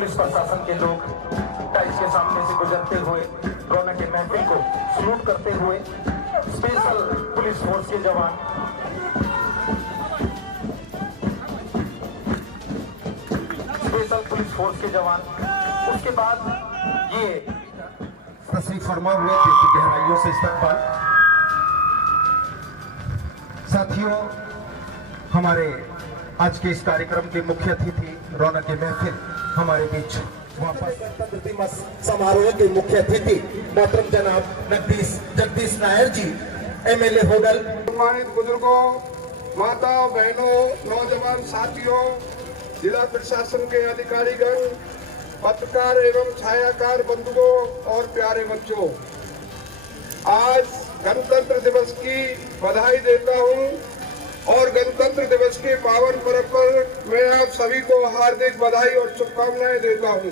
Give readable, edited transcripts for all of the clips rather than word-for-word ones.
Police प्रशासन के लोग टाइल्स के सामने से गुजरते हुए रौनक महफिल को सलूट करते हुए स्पेशल पुलिस फोर्स के जवान उसके बाद ये तस्वीर फरमा हुए दिल की गहराइयों से इस्तकबाल। साथियों, हमारे आज के इस कार्यक्रम के मुख्य अतिथि रौनक महफिल हमारे बीच वापस गणतंत्र दिवस समारोह के मुख्य अतिथि मोहतरम जनाब जगदीश नायर जी, एमएलए होडल। सम्मानित बुजुर्गों, माता बहनों, नौजवान साथियों, जिला प्रशासन के अधिकारीगण, पत्रकार एवं छायाकार बंधुओं और प्यारे बच्चों, आज गणतंत्र दिवस की बधाई देता हूं और गणतंत्र दिवस के पावन पर्व पर मैं आप सभी को हार्दिक बधाई और शुभकामनाएं देता हूं।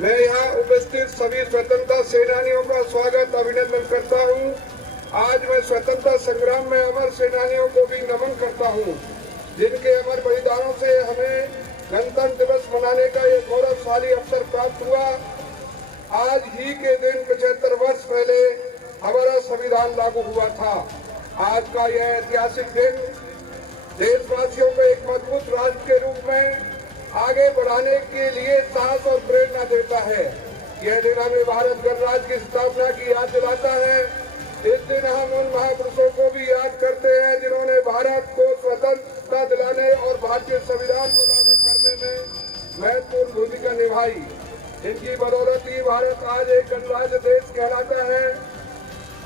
मैं यहां उपस्थित सभी स्वतंत्रता सेनानियों का स्वागत अभिनंदन करता हूं। आज मैं स्वतंत्रता संग्राम में अमर सेनानियों को भी नमन करता हूं, जिनके अमर बलिदानों से हमें गणतंत्र दिवस मनाने का ये गौरवशाली अवसर प्राप्त हुआ। आज ही के दिन 75 वर्ष पहले हमारा संविधान लागू हुआ था। आज का यह ऐतिहासिक दिन देशवासियों को एक मजबूत राष्ट्र के रूप में आगे बढ़ाने के लिए साहस और प्रेरणा देता है। यह दिन हमें भारत गणराज्य की स्थापना की याद दिलाता है। इस दिन हम उन महापुरुषों को भी याद करते हैं जिन्होंने भारत को स्वतंत्रता दिलाने और भारतीय संविधान को लागू करने में महत्वपूर्ण भूमिका निभाई। इनकी बदौलत ही भारत आज एक गणराज्य देश कहलाता है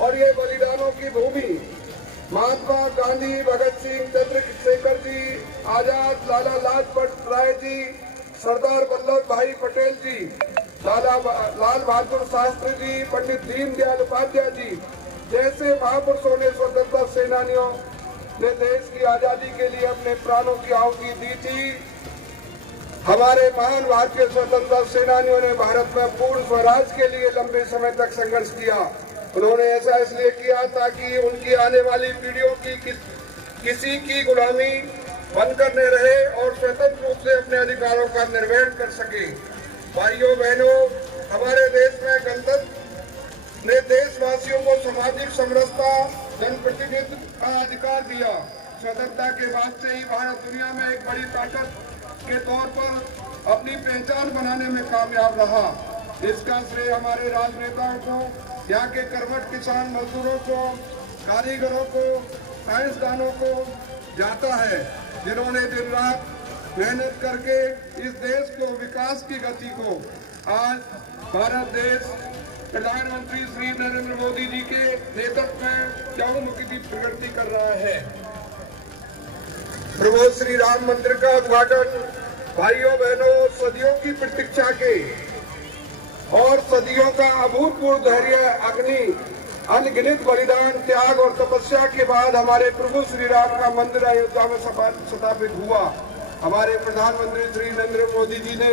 और ये बलिदानों की भूमि महात्मा गांधी, भगत सिंह, चंद्रशेखर जी आजाद, लाला लाजपत राय जी, सरदार वल्लभ भाई पटेल जी, लाल बहादुर शास्त्री जी, पंडित दीनदयाल उपाध्याय जी जैसे महापुरुषों ने स्वतंत्रता सेनानियों ने देश की आजादी के लिए अपने प्राणों की आहुति दी थी। हमारे महान भारतीय स्वतंत्रता सेनानियों ने भारत में पूर्ण स्वराज के लिए लंबे समय तक संघर्ष किया। उन्होंने ऐसा इसलिए किया ताकि उनकी आने वाली पीढ़ियों की किसी की गुलामी बनकर न रहे और स्वतंत्र रूप से अपने अधिकारों का निर्वहन कर सके। भाइयों बहनों, हमारे देश में गणतंत्र ने देशवासियों को सामाजिक समरसता, जनप्रतिनिधित्व का अधिकार दिया। स्वतंत्रता के बाद से ही भारत दुनिया में एक बड़ी ताकत के तौर पर अपनी पहचान बनाने में कामयाब रहा। इसका श्रेय हमारे राजनेताओं को, यहाँ के कर्मठ किसान मजदूरों को, कारीगरों को, साइंसदानों को जाता है, जिन्होंने दिन रात मेहनत करके इस देश को विकास की गति को आज भारत देश प्रधानमंत्री श्री नरेंद्र मोदी जी के नेतृत्व में चहुमुखी की प्रगति कर रहा है। प्रभु श्री राम मंदिर का उद्घाटन भाइयों बहनों सदियों की प्रतीक्षा के और सदियों का अभूतपूर्व धैर्य, अग्नि, अनगिनत बलिदान, त्याग और तपस्या के बाद हमारे प्रभु श्री राम का मंदिर अयोध्या में स्थापित हुआ। हमारे प्रधानमंत्री श्री नरेंद्र मोदी जी ने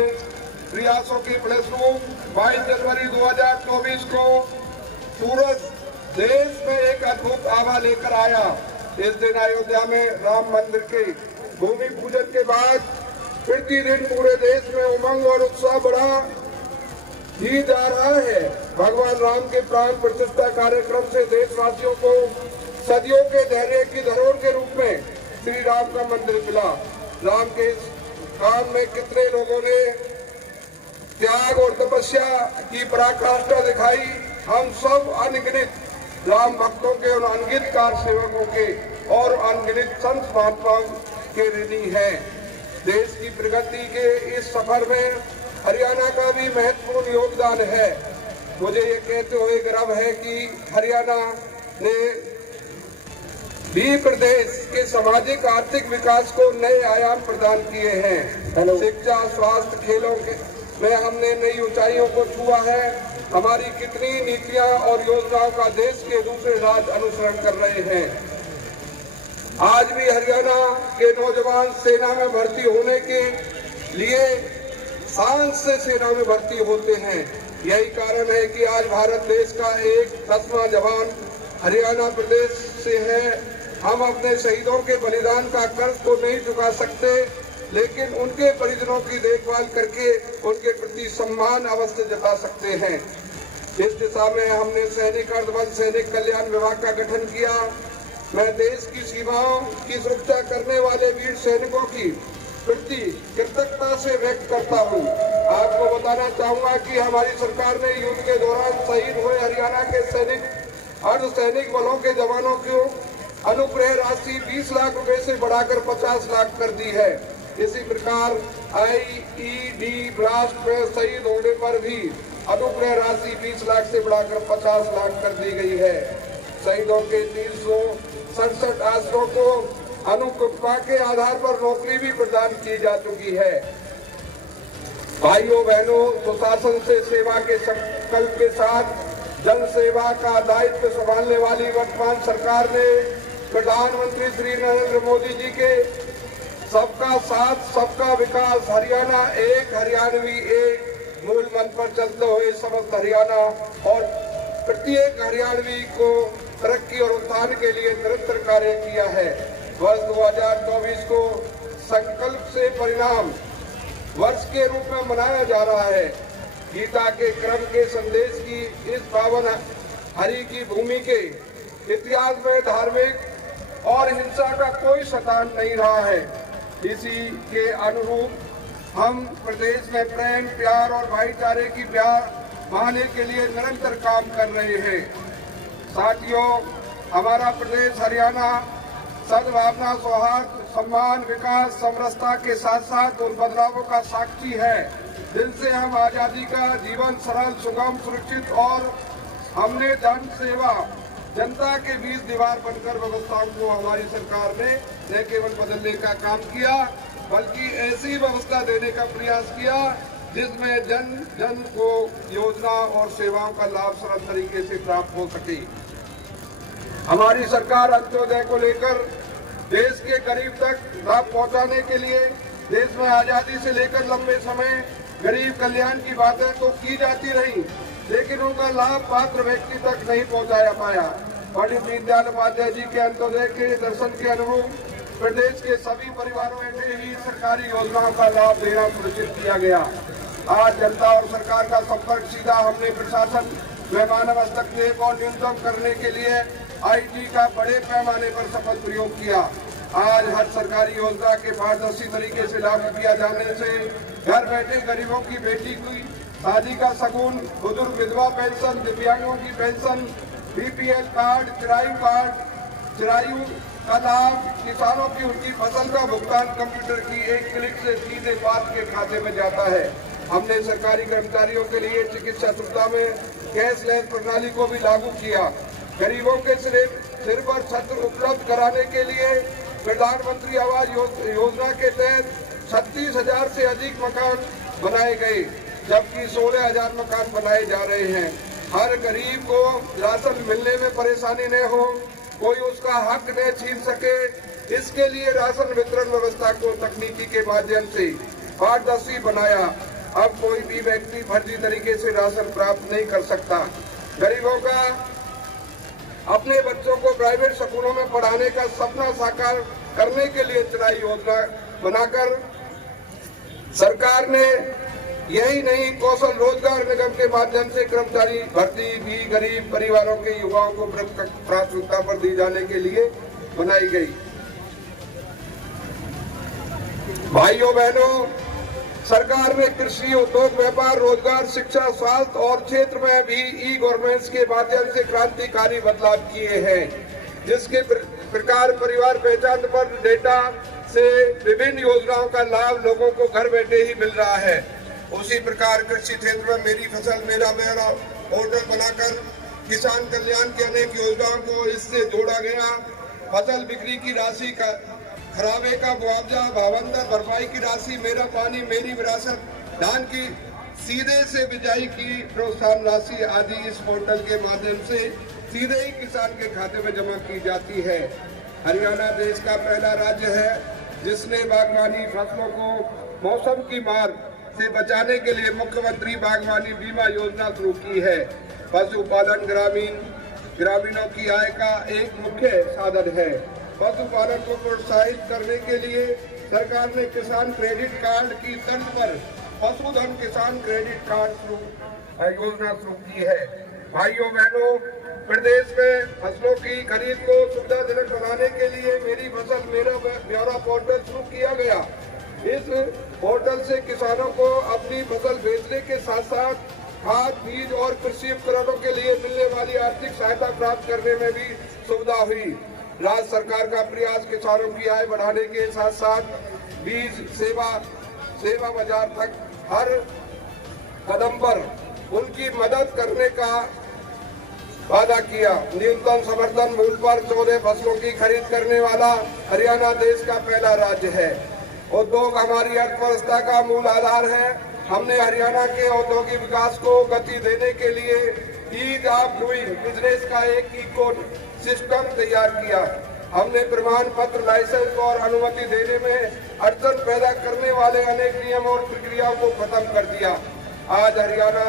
प्रयासों की फलस्वरूप 22 जनवरी 2024 को सूरज देश में एक अद्भुत आभा लेकर आया। इस दिन अयोध्या में राम मंदिर के भूमि पूजन के बाद प्रतिदिन पूरे देश में उमंग और उत्साह बढ़ा ही जा रहा है। भगवान राम के प्राण प्रतिष्ठा कार्यक्रम से देशवासियों को सदियों के धैर्य की धरोहर के रूप में श्री राम का मंदिर मिला। राम के इस काम में कितने लोगों ने त्याग और तपस्या की पराकाष्ठा दिखाई। हम सब अनगिनत राम भक्तों के और अनगिनत कार सेवकों के और अनगिनत संत महात्माओं के ऋणी हैं। देश की प्रगति के इस सफर में हरियाणा का भी महत्वपूर्ण योगदान है। मुझे ये कहते हुए गर्व है कि हरियाणा ने भी प्रदेश के सामाजिक आर्थिक विकास को नए आयाम प्रदान किए हैं। शिक्षा, स्वास्थ्य, खेलों में हमने नई ऊंचाइयों को छुआ है। हमारी कितनी नीतियां और योजनाओं का देश के दूसरे राज्य अनुसरण कर रहे हैं। आज भी हरियाणा के नौजवान सेना में भर्ती होने के लिए शान से सेना में भर्ती होते हैं। यही कारण है कि आज भारत देश का एक 10वां जवान हरियाणा प्रदेश से है। हम अपने शहीदों के बलिदान का कर्ज तो नहीं चुका सकते, लेकिन उनके परिजनों की देखभाल करके उनके प्रति प्रति सम्मान अवश्य जता सकते हैं। इस दिशा में हमने सैनिक अर्धबल सैनिक कल्याण विभाग का गठन किया। मैं देश की सीमाओं की सुरक्षा करने वाले वीर सैनिकों की प्रति कृतज्ञता से व्यक्त करता हूँ। आपको बताना चाहूंगा कि हमारी सरकार ने युद्ध के दौरान शहीद हुए हरियाणा के सैनिक अर्धसैनिक बलों के जवानों को अनुग्रह राशि 20 लाख रुपए से बढ़ाकर 50 लाख कर दी है। इसी प्रकार IED ब्लास्ट में शहीद होने पर भी अनुग्रह राशि 20 लाख से बढ़ाकर 50 लाख कर दी गई है। शहीदों के 367 आश्रयों को अनुकंपा के आधार पर नौकरी भी प्रदान की जा चुकी है। भाइयों बहनों, सुशासन से सेवा के संकल्प के साथ जन सेवा का दायित्व संभालने वाली वर्तमान सरकार ने प्रधानमंत्री श्री नरेंद्र मोदी जी के सबका साथ सबका विकास हरियाणा एक हरियाणवी एक मूल मंत्र पर चलते हुए समस्त हरियाणा और प्रत्येक हरियाणवी को तरक्की और उत्थान के लिए निरंतर कार्य किया है। वर्ष 2024 को संकल्प से परिणाम वर्ष के रूप में मनाया जा रहा है। गीता के क्रम के संदेश की इस पावन हरि की भूमि के इतिहास में धार्मिक और हिंसा का कोई स्थान नहीं रहा है। इसी के अनुरूप हम प्रदेश में प्रेम प्यार और भाईचारे की प्यार बढ़ाने के लिए निरंतर काम कर रहे हैं। साथियों, हमारा प्रदेश हरियाणा सद्भावना सौहार्द सम्मान विकास समरसता के साथ साथ उन बदलावों का साक्षी है जिनसे हम आजादी का जीवन सरल सुगम सुरक्षित और हमने जन सेवा जनता के बीच दीवार बनकर व्यवस्थाओं को हमारी सरकार ने न केवल बदलने का काम किया बल्कि ऐसी व्यवस्था देने का प्रयास किया जिसमें जन जन को योजना और सेवाओं का लाभ सरल तरीके से प्राप्त हो सके। हमारी सरकार अंत्योदय को लेकर देश के गरीब तक लाभ पहुंचाने के लिए देश में आजादी से लेकर लंबे समय गरीब कल्याण की बातें तो की जाती रही, लेकिन उनका लाभ पात्र व्यक्ति तक नहीं पहुंचाया पाया। पंडित दीनदयाल उपाध्याय जी के अंत्योदय के दर्शन के अनुरूप प्रदेश के सभी परिवारों में ही सरकारी योजनाओं का लाभ देना सुनिश्चित किया गया। आज जनता और सरकार का संपर्क सीधा हमने प्रशासन में मानव हस्तक्षेप और न्यूनतम करने के लिए IT का बड़े पैमाने पर सफल प्रयोग किया। आज हर सरकारी योजना के पारदर्शी तरीके से लागू किया जाने से घर बैठे गरीबों की बेटी की शादी का शगुन, बुजुर्ग विधवा पेंशन, दिव्यांगों की पेंशन, BPL कार्ड, चिरायु का लाभ, किसानों की उनकी फसल का भुगतान कंप्यूटर की एक क्लिक से सीधे पात्र के खाते में जाता है। हमने सरकारी कर्मचारियों के लिए चिकित्सा सुविधा में कैशलेस प्रणाली को भी लागू किया। गरीबों के सिर पर छत्र उपलब्ध कराने के लिए प्रधानमंत्री आवास योजना के तहत 36,000 से अधिक मकान बनाए गए, जबकि 16,000 मकान बनाए जा रहे हैं। हर गरीब को राशन मिलने में परेशानी न हो, कोई उसका हक न छीन सके, इसके लिए राशन वितरण व्यवस्था को तकनीकी के माध्यम से पारदर्शी बनाया। अब कोई भी व्यक्ति फर्जी तरीके से राशन प्राप्त नहीं कर सकता। गरीबों का अपने बच्चों को प्राइवेट स्कूलों में पढ़ाने का सपना साकार करने के लिए चलाई योजना बनाकर सरकार ने यही नहीं कौशल रोजगार निगम के माध्यम से कर्मचारी भर्ती भी गरीब परिवारों के युवाओं को प्राथमिकता पर दी जाने के लिए बनाई गई। भाइयों बहनों, सरकार ने कृषि उद्योग व्यापार रोजगार शिक्षा स्वास्थ्य और क्षेत्र में भी ई-गवर्नेंस के माध्यम से क्रांतिकारी बदलाव किए हैं, जिसके प्रकार परिवार पहचान पर डेटा से विभिन्न योजनाओं का लाभ लोगों को घर बैठे ही मिल रहा है। उसी प्रकार कृषि क्षेत्र में मेरी फसल मेरा ब्यौरा पोर्टल बनाकर किसान कल्याण की अनेक योजनाओं को इससे जोड़ा गया। फसल बिक्री की राशि का खराबे का मुआवजा, भावंदर भरपाई की राशि, मेरा पानी मेरी विरासत, धान की सीधे से बिजाई की प्रोत्साहन राशि आदि इस पोर्टल के माध्यम से सीधे ही किसान के खाते में जमा की जाती है। हरियाणा देश का पहला राज्य है जिसने बागवानी फसलों को मौसम की मार से बचाने के लिए मुख्यमंत्री बागवानी बीमा योजना शुरू की है। पशुपालन ग्रामीणों की आय का एक मुख्य साधन है। पशुपालन को प्रोत्साहित करने के लिए सरकार ने किसान क्रेडिट कार्ड की तर्ज पर पशुधन किसान क्रेडिट कार्ड योजना शुरू की है। भाइयों बहनों, प्रदेश में फसलों की खरीद को सुविधाजनक बनाने के लिए मेरी फसल मेरा ब्यौरा पोर्टल शुरू किया गया। इस पोर्टल से किसानों को अपनी फसल बेचने के साथ साथ खाद, बीज और कृषि उपकरणों के लिए मिलने वाली आर्थिक सहायता प्राप्त करने में भी सुविधा हुई। राज्य सरकार का प्रयास किसानों की आय बढ़ाने के साथ साथ बीज सेवा बाजार तक हर कदम पर उनकी मदद करने का वादा किया। न्यूनतम समर्थन मूल्य पर 14 फसलों की खरीद करने वाला हरियाणा देश का पहला राज्य है। उद्योग हमारी अर्थव्यवस्था का मूल आधार है। हमने हरियाणा के औद्योगिक विकास को गति देने के लिए ईज ऑफ डूइंग बिजनेस का एक इको सिस्टम तैयार किया। हमने प्रमाण पत्र, लाइसेंस और अनुमति देने में अड़चन पैदा करने वाले अनेक नियम और प्रक्रियाओं को खत्म कर दिया। आज हरियाणा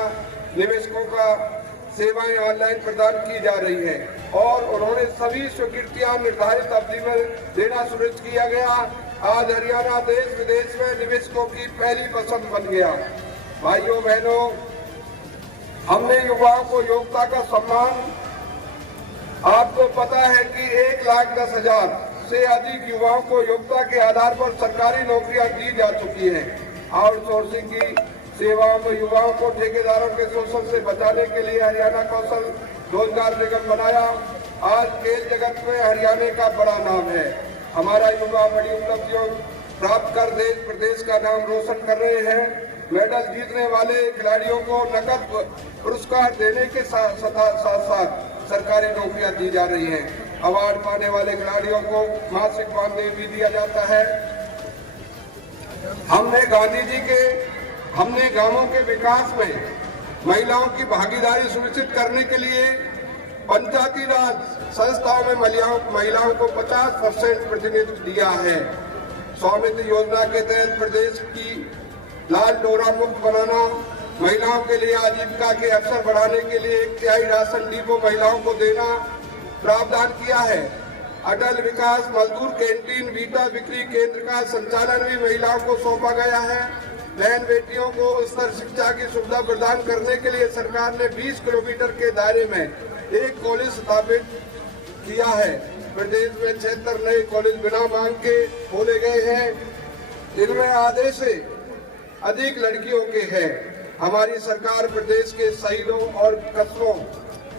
निवेशकों का सेवाएं ऑनलाइन प्रदान की जा रही है और उन्होंने सभी स्वीकृतियां निर्धारित अवधि में देना सुनिश्चित किया गया। आज हरियाणा देश विदेश में निवेशकों की पहली पसंद बन गया। भाइयों बहनों, हमने युवाओं को योग्यता का सम्मान, आपको पता है कि 1,10,000 से अधिक युवाओं को योग्यता के आधार पर सरकारी नौकरियां दी जा चुकी हैं। आउटसोर्सिंग की सेवाओं में युवाओं को ठेकेदारों के शोषण से बचाने के लिए हरियाणा कौशल रोजगार निगम बनाया। आज खेल जगत में हरियाणा का बड़ा नाम है। हमारा युवा बड़ी उपलब्धियों प्राप्त कर देश प्रदेश का नाम रोशन कर रहे हैं। मेडल जीतने वाले खिलाड़ियों को नकद पुरस्कार देने के साथ साथ सरकारी नौकरियां दी जा रही हैं। अवार्ड पाने वाले खिलाड़ियों को मासिक मानदेय भी दिया जाता है। हमने गांवों के विकास में महिलाओं की भागीदारी सुनिश्चित करने के लिए पंचायती राज संस्थाओं में महिलाओं को 50% प्रतिनिधित्व दिया है। स्वामित्व योजना के तहत प्रदेश की लाल डोरा मुक्त बनाना, महिलाओं के लिए आजीविका के अवसर बढ़ाने के लिए 1/3 राशन डिपो महिलाओं को देना प्रावधान किया है। अटल विकास मजदूर कैंटीन वीटा बिक्री केंद्र का संचालन भी महिलाओं को सौंपा गया है। बहन बेटियों को स्तर शिक्षा की सुविधा प्रदान करने के लिए सरकार ने 20 किलोमीटर के दायरे में एक कॉलेज स्थापित किया है। प्रदेश में 76 नए कॉलेज बिना मांग के खोले गए हैं। इनमें आधे से अधिक लड़कियों के हैं। हमारी सरकार प्रदेश के शहीदों और कस्बों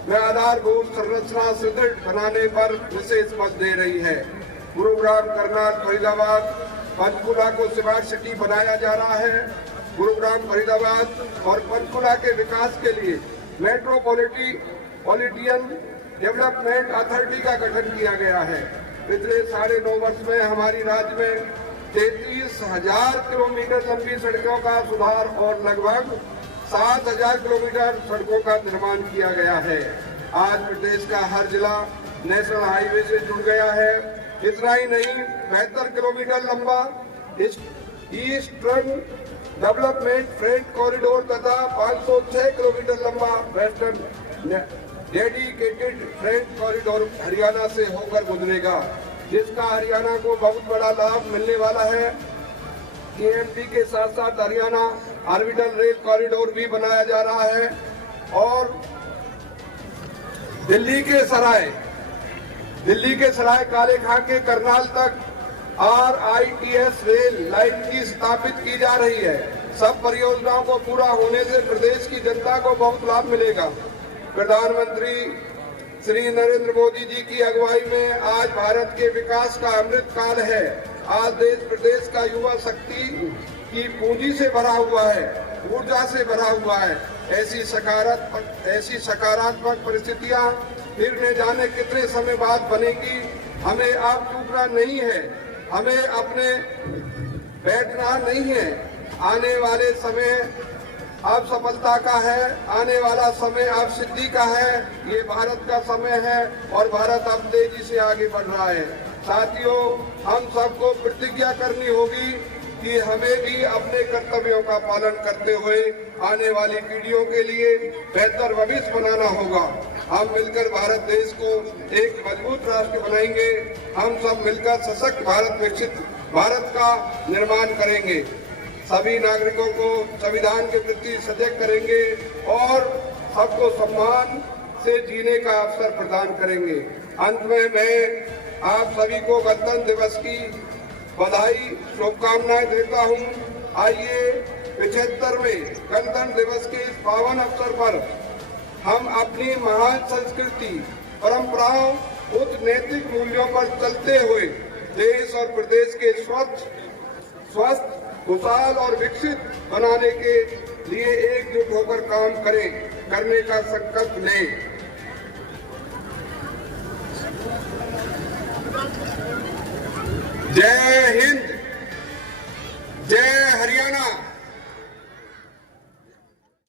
में आधारभूत संरचना सुदृढ़ बनाने पर विशेष बल दे रही है। गुरुग्राम, करनाल, फरीदाबाद, पंचकुला को स्मार्ट सिटी बनाया जा रहा है। गुरुग्राम, फरीदाबाद और पंचकुला के विकास के लिए मेट्रोपॉलिटन डेवलपमेंट अथॉरिटी का गठन किया गया है। पिछले 9.5 वर्ष में हमारी राज्य में 33,000 किलोमीटर लंबी सड़कों का सुधार और लगभग 7,000 किलोमीटर सड़कों का निर्माण किया गया है। आज प्रदेश का हर जिला नेशनल हाईवे से जुड़ गया है। इतना ही नहीं, 72 किलोमीटर लंबा ईस्टर्न डेवलपमेंट फ्रेट कॉरिडोर तथा 506 किलोमीटर लंबा western dedicated freight corridor Haryana से होकर गुजरेगा, जिसका हरियाणा को बहुत बड़ा लाभ मिलने वाला है। केएमटी के साथ साथ हरियाणा ऑर्बिटल रेल कॉरिडोर भी बनाया जा रहा है और दिल्ली के सराय काले खां के करनाल तक RITS रेल लाइन की स्थापित की जा रही है। सब परियोजनाओं को पूरा होने से प्रदेश की जनता को बहुत लाभ मिलेगा। प्रधानमंत्री श्री नरेंद्र मोदी जी की अगुवाई में आज भारत के विकास का अमृत काल है। आज देश प्रदेश का युवा शक्ति की पूंजी से भरा हुआ है, ऊर्जा से भरा हुआ है। ऐसी सकारात्मक परिस्थितियां फिर न जाने कितने समय बाद बनेगी। हमें अब टूटना नहीं है, हमें अपने बैठना नहीं है। आने वाले समय अब सफलता का है, आने वाला समय अब सिद्धि का है। ये भारत का समय है और भारत अब तेजी से आगे बढ़ रहा है। साथियों, हम सबको प्रतिज्ञा करनी होगी कि हमें भी अपने कर्तव्यों का पालन करते हुए आने वाली पीढ़ियों के लिए बेहतर भविष्य बनाना होगा। हम मिलकर भारत देश को एक मजबूत राष्ट्र बनाएंगे। हम सब मिलकर सशक्त भारत, विकसित भारत का निर्माण करेंगे। सभी नागरिकों को संविधान के प्रति सजग करेंगे और सबको सम्मान से जीने का अवसर प्रदान करेंगे। अंत में मैं आप सभी को गणतंत्र दिवस की बधाई शुभकामनाएं देता हूं। आइए 75वें गणतंत्र दिवस के इस पावन अवसर पर हम अपनी महान संस्कृति, परंपराओं, उच्च नैतिक मूल्यों पर चलते हुए देश और प्रदेश के स्वस्थ, खुशहाल और विकसित बनाने के लिए एकजुट होकर काम करने का संकल्प लें। जय हिंद।